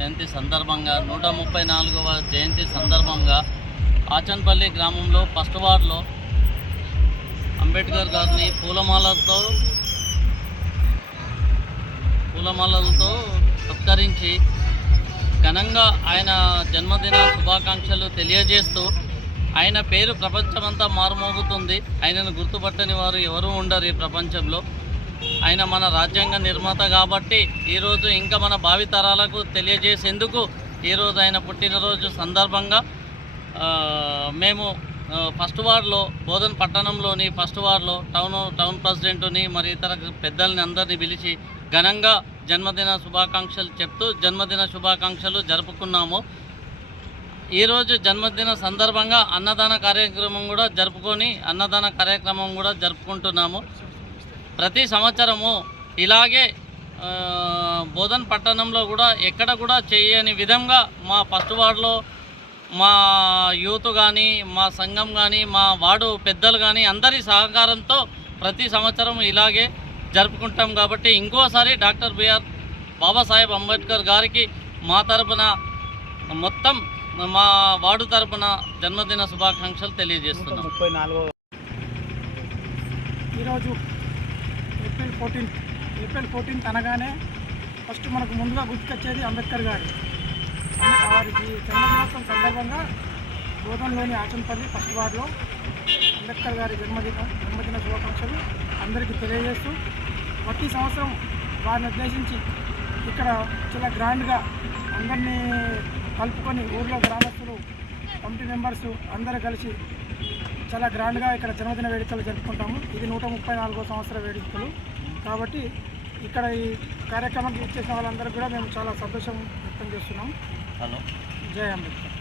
జయంతి సందర్భంగా 134వ జయంతి సందర్భంగా ఆచన్పల్లి గ్రామంలో ఫస్ట్ వార్డులో అంబేద్కర్ గారిని పూలమాలలతో సత్కరించి ఘనంగా ఆయన జన్మదిన శుభాకాంక్షలు తెలియజేస్తూ ఆయన పేరు ప్రపంచమంతా మారుమోగుతుంది. ఆయనను గుర్తుపట్టని వారు ఎవరూ ఉండరు ఈ ప్రపంచంలో. ఆయన మన రాజ్యాంగ నిర్మాత కాబట్టి ఈరోజు ఇంకా మన భావితరాలకు తెలియజేసేందుకు ఈరోజు ఆయన పుట్టినరోజు సందర్భంగా మేము ఫస్ట్ వార్డులో బోధన్ పట్టణంలోని ఫస్ట్ వార్డులో టౌన్ ప్రెసిడెంట్ని మరి ఇతర పెద్దల్ని అందరినీ పిలిచి ఘనంగా జన్మదిన శుభాకాంక్షలు చెప్తూ జన్మదిన శుభాకాంక్షలు జరుపుకున్నాము. ఈరోజు జన్మదిన సందర్భంగా అన్నదాన కార్యక్రమం కూడా జరుపుకుంటున్నాము. ప్రతి సంవత్సరము ఇలాగే బోధన్ పట్టణంలో కూడా ఎక్కడ కూడా చేయని విధంగా మా ఫస్ట్ వార్డులో మా యూత్ కానీ మా సంఘం కానీ మా వార్డు పెద్దలు కానీ అందరి సహకారంతో ప్రతి సంవత్సరం ఇలాగే జరుపుకుంటాం. కాబట్టి ఇంకోసారి డాక్టర్ బిఆర్ బాబాసాహెబ్ అంబేద్కర్ గారికి మా తరపున మొత్తం మా వార్డు తరపున జన్మదిన శుభాకాంక్షలు తెలియజేస్తున్నాం. ఈరోజు ఏప్రిల్ 14 అనగానే ఫస్ట్ మనకు ముందుగా గుర్తుకొచ్చేది అంబేద్కర్ వారికి జన్మదినోత్సవం సందర్భంగా బోధన్లోని ఆచన్పల్లి ఫస్ట్ వార్డులో అంబేద్కర్ గారి జన్మదిన శుభాకాంక్షలు అందరికీ తెలియజేస్తూ ప్రతి సంవత్సరం వారిని ఉద్దేశించి ఇక్కడ చాలా గ్రాండ్గా అందరినీ కలుపుకొని ఊర్లో గ్రామస్తులు కమిటీ మెంబర్స్ అందరూ కలిసి చాలా గ్రాండ్గా ఇక్కడ జన్మదిన వేడుకలు జరుపుకుంటాము. ఇది 134వ సంవత్సర వేడుకలు కాబట్టి ఇక్కడ ఈ కార్యక్రమానికి ఇచ్చేసిన వాళ్ళందరూ కూడా మేము చాలా సంతోషం వ్యక్తం చేస్తున్నాం. జై అంబేద్కర్.